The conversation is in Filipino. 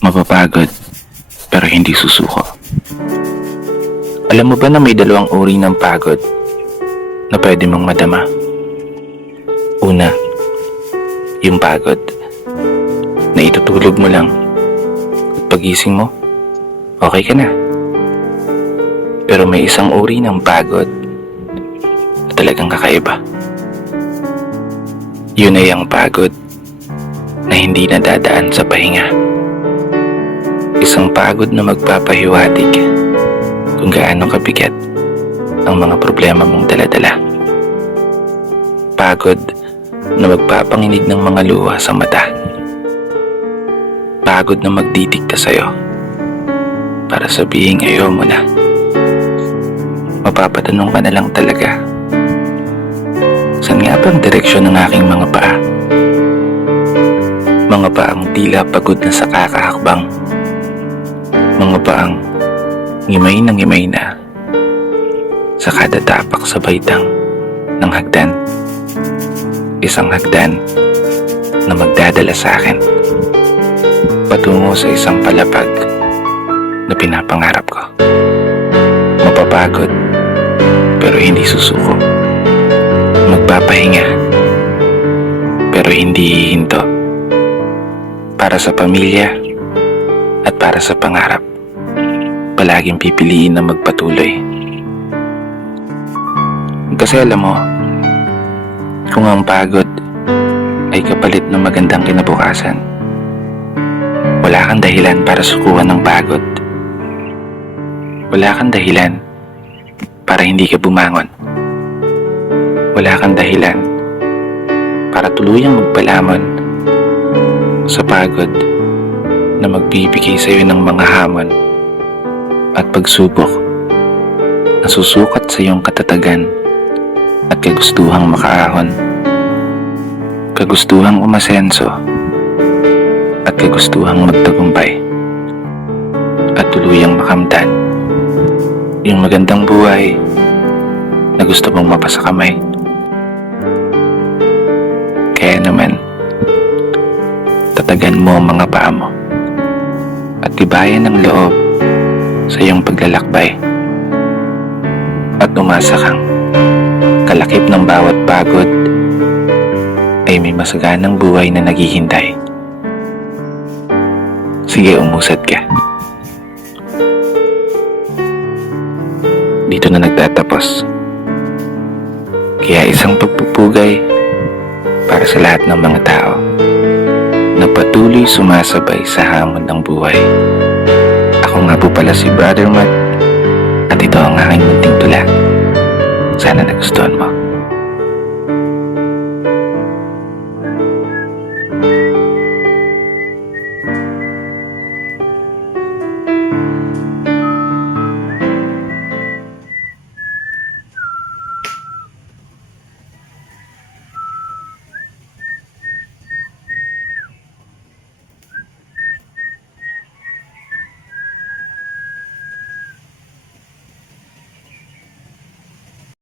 Mapapagod, pero hindi susuko. Alam mo ba na may dalawang uri ng pagod na pwede mong madama? Una, yung pagod na itutulog mo lang at pagising mo, okay ka na. Pero may isang uri ng pagod na talagang kakaiba. Yun ay ang pagod na hindi nadadaan sa pahinga. Isang pagod na magpapahiwatig kung gaano kabigat ang mga problema mong daladala. Pagod na magpapanginig ng mga luha sa mata. Pagod na magdidikta sa'yo para sabihing ayaw mo na. Mapapatanong ka na lang talaga, saan nga ba ang direksyon ng aking mga paa? Mga paang tila pagod na sa kakahakbang. Mga paang ngimay na sa kada tapak sa baitang ng hagdan. Isang hagdan na magdadala sa akin patungo sa isang palapag na pinapangarap ko. Mapapagod pero hindi susuko. Magpapahinga pero hindi hihinto. Para sa pamilya at para sa pangarap, palaging pipiliin na magpatuloy. Kasi alam mo, kung ang pagod ay kapalit ng magandang kinabukasan, wala kang dahilan para sukuan ng pagod. Wala kang dahilan para hindi ka bumangon. Wala kang dahilan para tuluyang magpalamon sa pagod na magbibigay sa iyo ng mga hamon at pagsubok na susukat sa iyong katatagan at kagustuhang makaahon, kagustuhang umasenso at kagustuhang magtagumpay at tuluyang makamtan yung magandang buhay na gusto mong mapasa kamay. Kaya naman, tatagan mo ang mga paa mo at tibayan ng loob sa iyong paglalakbay at umasa kang kalakip ng bawat pagod ay may masaganang buhay na naghihintay. Sige, umusad ka. Dito na nagtatapos. Kaya isang pagpupugay para sa lahat ng mga tao na patuloy sumasabay sa hamon ng buhay. Ako nga po pala si Brother Matt at ito ang aking munting tula. Sana nagustuhan mo.